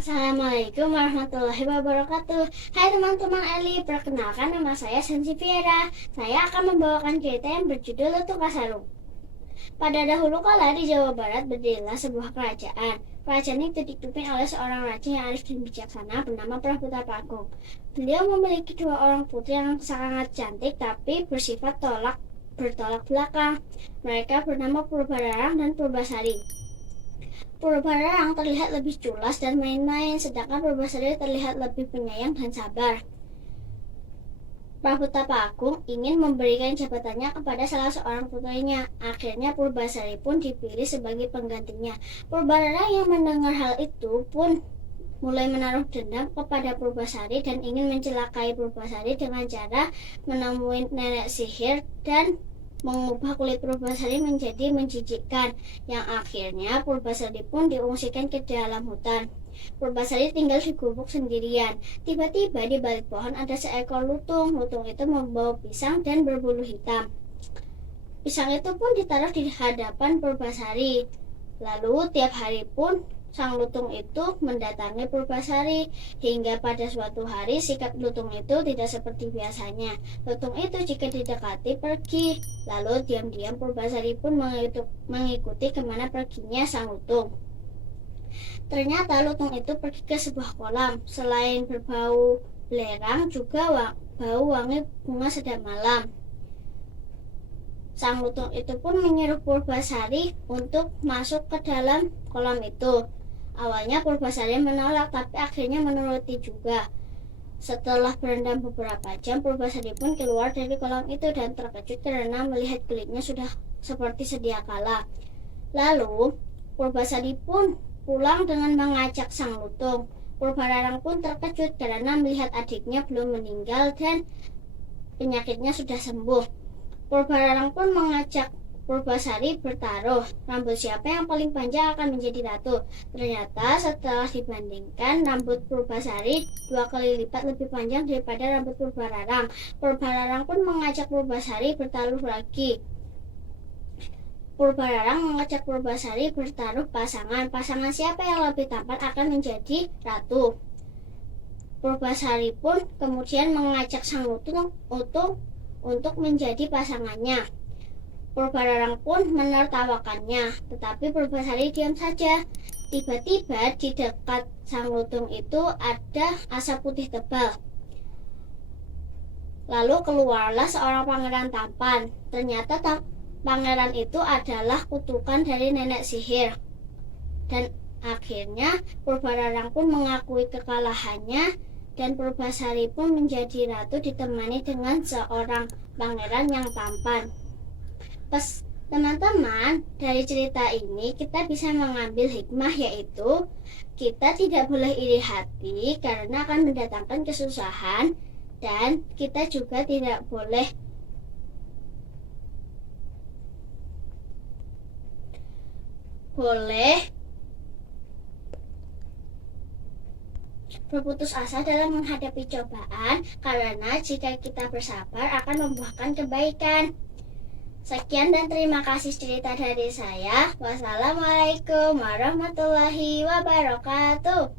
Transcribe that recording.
Assalamualaikum warahmatullahi wabarakatuh. Hai teman-teman Eli, perkenalkan nama saya Sensi Fiera. Saya akan membawakan cerita yang berjudul Lutung Kasarung. Pada dahulu kala di Jawa Barat berdirilah sebuah kerajaan. Kerajaan itu dipimpin oleh seorang raja yang arif dan bijaksana bernama Prabu Tapakung. Beliau memiliki dua orang putri yang sangat cantik tapi bersifat bertolak belakang. Mereka bernama Purbararang dan Purbasari. Purbararang terlihat lebih culas dan main-main, sedangkan Purbasari terlihat lebih penyayang dan sabar. Prabu Tapakung ingin memberikan jabatannya kepada salah seorang putrinya. Akhirnya Purbasari pun dipilih sebagai penggantinya. Purbararang yang mendengar hal itu pun mulai menaruh dendam kepada Purbasari dan ingin mencelakai Purbasari dengan cara menemui nenek sihir dan mengubah kulit Purbasari menjadi menjijikkan, yang akhirnya Purbasari pun diungsikan ke dalam hutan. Purbasari tinggal di gubuk sendirian. Tiba-tiba di balik pohon ada seekor lutung. Lutung itu membawa pisang dan berbulu hitam. Pisang itu pun ditaruh di hadapan Purbasari. Lalu tiap hari pun sang lutung itu mendatangi Purbasari, hingga pada suatu hari sikap lutung itu tidak seperti biasanya. Lutung itu jika didekati pergi, lalu diam-diam Purbasari pun mengikuti kemana perginya sang lutung. Ternyata lutung itu pergi ke sebuah kolam. Selain berbau belerang, juga bau wangi bunga sedap malam. Sang lutung itu pun menyuruh Purbasari untuk masuk ke dalam kolam itu. Awalnya Purbasari menolak, tapi akhirnya menuruti juga. Setelah berendam beberapa jam, Purbasari pun keluar dari kolam itu dan terkejut karena melihat kulitnya sudah seperti sedia kala. Lalu Purbasari pun pulang dengan mengajak sang lutung. Purbararang pun terkejut karena melihat adiknya belum meninggal dan penyakitnya sudah sembuh. Purbararang pun mengajak Purbasari bertaruh, rambut siapa yang paling panjang akan menjadi ratu. Ternyata setelah dibandingkan, rambut Purbasari 2 kali lipat lebih panjang daripada rambut Purbararang. Purbararang pun mengajak Purbasari bertaruh lagi. Purbararang mengajak Purbasari bertaruh pasangan. Pasangan siapa yang lebih tampan akan menjadi ratu. Purbasari pun kemudian mengajak sang lutung untuk menjadi pasangannya. Purbararang pun menertawakannya, tetapi Purbasari diam saja. Tiba-tiba di dekat sang lutung itu ada asap putih tebal. Lalu keluarlah seorang pangeran tampan. Ternyata pangeran itu adalah kutukan dari nenek sihir. Dan akhirnya Purbararang pun mengakui kekalahannya dan Purbasari pun menjadi ratu ditemani dengan seorang pangeran yang tampan. Teman-teman, dari cerita ini kita bisa mengambil hikmah, yaitu kita tidak boleh iri hati karena akan mendatangkan kesusahan, dan kita juga tidak boleh berputus asa dalam menghadapi cobaan, karena jika kita bersabar akan membuahkan kebaikan. Sekian dan terima kasih cerita dari saya. Wassalamualaikum warahmatullahi wabarakatuh.